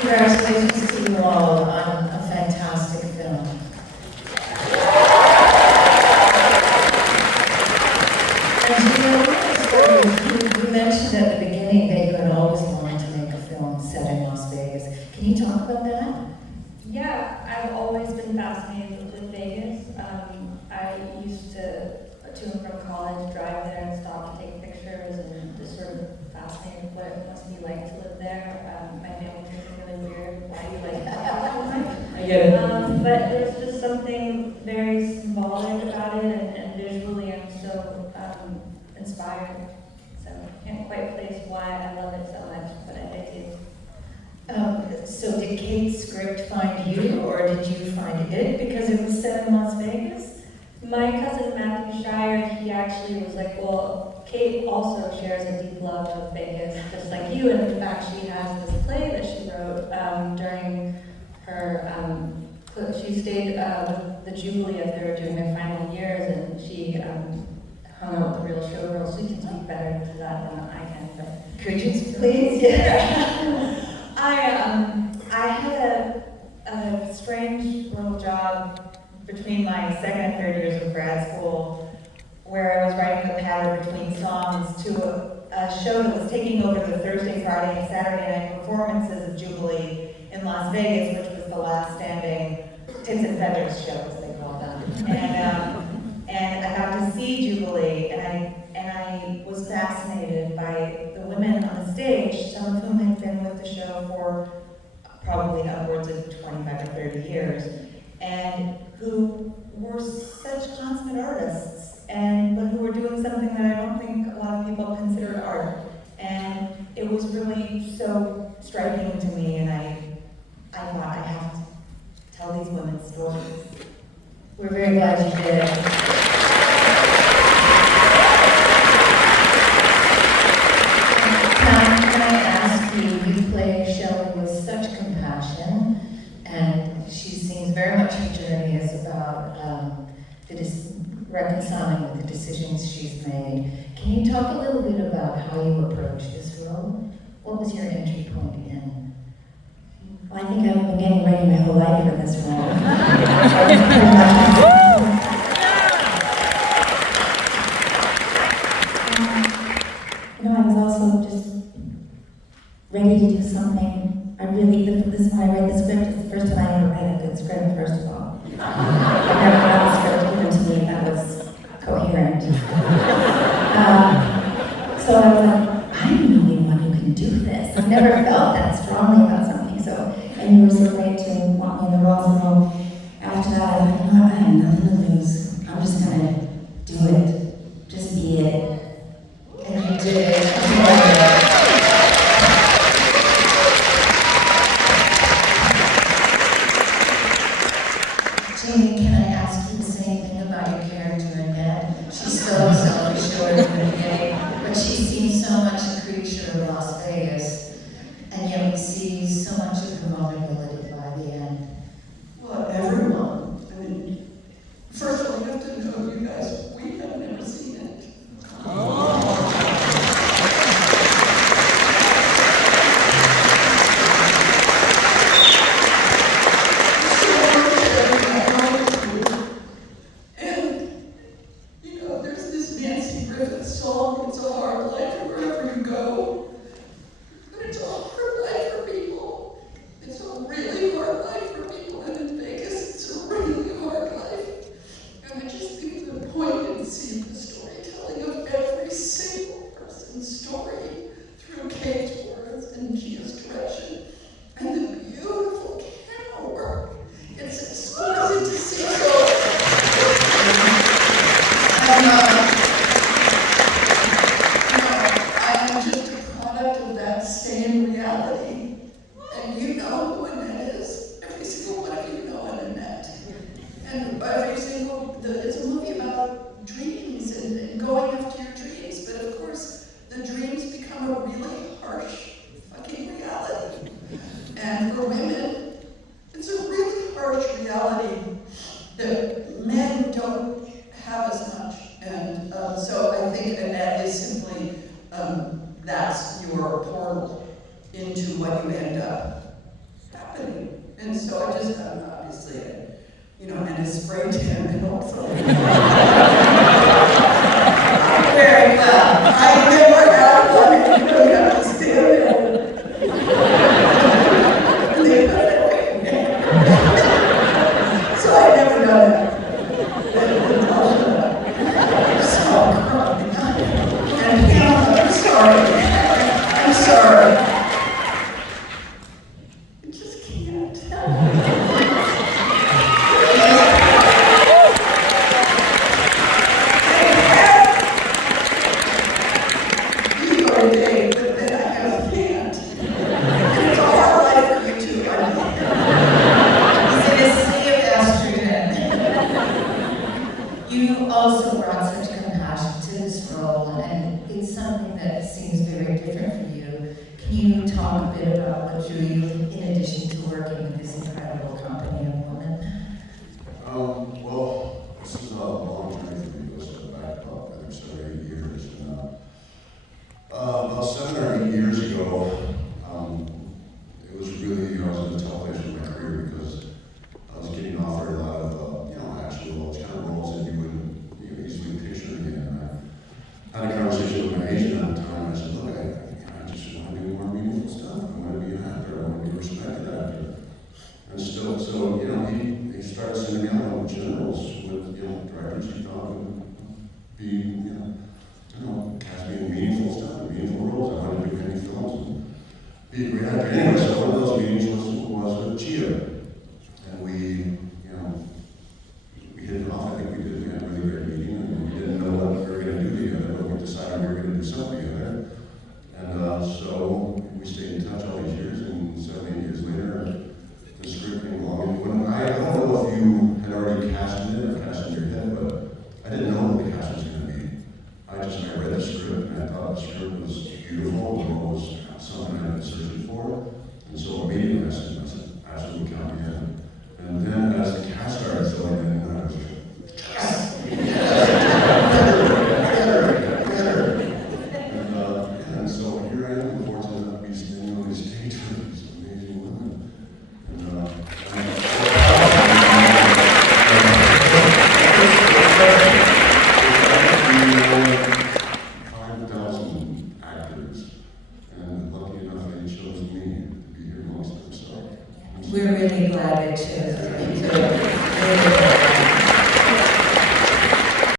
Congratulations to you all on a fantastic film. And you mentioned at the beginning that you had always wanted to make a film set in Las Vegas. Can you talk about that? Yeah, I've always been fascinated with Vegas. I used to and from college, drive there and stop to take pictures, and just sort of fascinated what it must be like to live there. My family thinks it's really weird. Why do you like that so much? I get it. But there's just something very symbolic about it, and visually I'm so inspired. So I can't quite place why I love it so much, but I do. So did Kate's script find you, or did you find it because it was set in Las Vegas? My cousin Matthew Shire, he actually was like, well, Kate also shares a deep love of Vegas, just like you, and in fact she has this play that she wrote during her, she stayed with the Jubilee as they were doing their final years, and she hung out with the real showgirl, so you can speak better to that than I can, but... Could you please? Yeah. I had a strange little job between my second and third years of grad school, where I was writing a pattern between songs to a show that was taking over the Thursday, Friday, and Saturday night performances of Jubilee in Las Vegas, which was the last standing Tits and Feathers show, as they call them. And I got to see Jubilee, and I was fascinated by the women on the stage, some of whom had been with the show for probably upwards of 25 or 30 years, and who were such consummate artists, but who were doing something that I don't think a lot of people consider art. And it was really so striking to me, and I thought I have to tell these women's stories. We're very glad you did. Can I ask you, you play Shelley with such compassion, and she seems very much her journey is about reconciling with the decisions she's made. Can you talk a little bit about how you approached this role? What was your entry point in? Well, I think I've been getting ready my whole life for this role. I was also just ready to do something. When I read the script, it's the first time I ever read a good script, first of all. I never had a script given to me that was coherent. So I was like, I'm the only one who can do this. I've never felt that strongly about something. And you were so great to want me in the role. So after that, I thought, I have nothing to lose. I'm just gonna do it. Just be it. And you did it. Jamie, can I ask you the same thing about your character Annette? She's so self-assured in the beginning, but she seems so much a creature of Las Vegas, and yet we see so much of her vulnerability by the end. Well, everyone. I mean, first of all, you have to know, you guys, we have never seen it. every single, it's a movie about dreams and going after your dreams, but of course, the dreams become a really harsh fucking reality. And for women, it's a really harsh reality that men don't have as much. And so I think Annette is simply, that's your portal into what you end up happening. And so I just, obviously, and his spray tan and also. I'm very glad. I never had one, and you really have to stand there. And they put it away. So I never done that. And Hannah, I'm sorry. I'm sorry. I just can't. Day, but then I have can't. And it's a hard life for you too, I know. He's in a sea of estrogen. You also brought such compassion to this role, and it's something that seems very different for you. Can you talk a bit about what drew you in addition to working with this incredible company of women? Well, this is a long journey for me. Let's go back about 7 or 8 years. About 7 or 8 years ago, it was really, I was in a tough place with my career because I was getting offered a lot of, action roles, kind of roles that you wouldn't easily picture again. And I had a conversation with my agent at the time, and I said, look, I just want to do more meaningful stuff. I want to be an actor. I want to be a respected actor. And still, so, he started sending me out on generals with, directors he thought would be, cast me in meaningful stuff, meaningful roles. I wanted to do many films and be a great actor. Anyway, so one of those meetings was with Chia. And we hit it off. I think we did. We had a really great meeting, and we didn't know what we were going to do together, but we decided we were going to do something together. And so we stayed in touch all these years, and 7 or 8 years later, the script came along. And I don't know if you had already casted it or cast it in your head, but I didn't know what the cast was going to be. I read the script, and I thought the script was beautiful, and it was something I'd been searching for. And so immediately I said, absolutely count me in. And then as the cast started filling in, I was like, yes! Better. And so here I am, fortunate to be standing on these stage with these amazing women. And 5,000 actors, and lucky enough they chose me to be here most of them. So We're really glad that you chose.